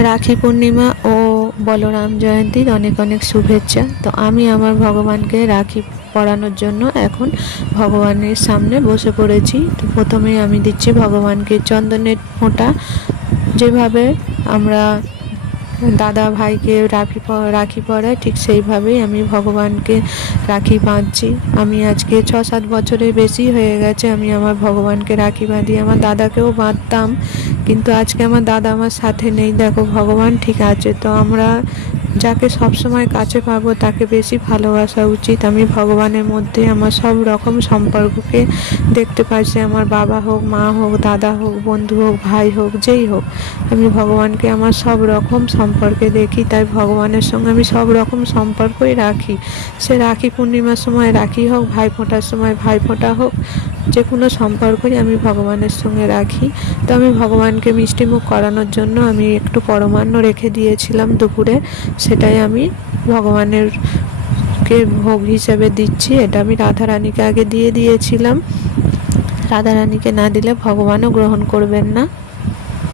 রাখি পূর্ণিমা ও বলরাম জয়ন্তীর অনেক অনেক শুভেচ্ছা। তো আমি আমার ভগবানকে রাখি পরানোর জন্য এখন ভগবানের সামনে বসে পড়েছি। তো প্রথমেই আমি দিচ্ছি ভগবানকে চন্দনের ফোঁটা। যেভাবে আমরা দাদা ভাইকে রাখি পরাই, ঠিক সেইভাবেই আমি ভগবানকে রাখি বাঁধছি। আমি আজকে 6-7 বছরের বেশি হয়ে গেছে আমি আমার ভগবানকে রাখি বাঁধি। আমার দাদাকেও বাঁধতাম, কিন্তু আজকে আমার দাদা আমার সাথে নেই। দেখো, ভগবান ঠিক আছে, তো আমরা যাকে সবসময় কাছে পাবো তাকে বেশি ভালোবাসা উচিত। আমি ভগবানের মধ্যে আমার সব রকম সম্পর্ককে দেখতে পাচ্ছি। আমার বাবা হোক, মা হোক, দাদা হোক, বন্ধু হোক, ভাই হোক, যেই হোক, আমি ভগবানকে আমার সব রকম সম্পর্কে দেখি। তাই ভগবানের সঙ্গে আমি সব রকম সম্পর্কই রাখি। সে রাখি পূর্ণিমার সময় রাখি হোক, ভাইফোঁটার সময় ভাইফোঁটা হোক, যে কোনো সম্পর্কই আমি ভগবানের সঙ্গে রাখি। তো আমি ভগবানকে মিষ্টিমুখ করানোর জন্য আমি একটু পরমান্ন রেখে দিয়েছিলাম দুপুরে, সেটাই আমি ভগবানের কে ভোগ হিসেবে দিচ্ছি। এটা আমি রাধারানীকে আগে দিয়ে দিয়েছিলাম। রাধারানীকে না দিলে ভগবানও গ্রহণ করবেন না।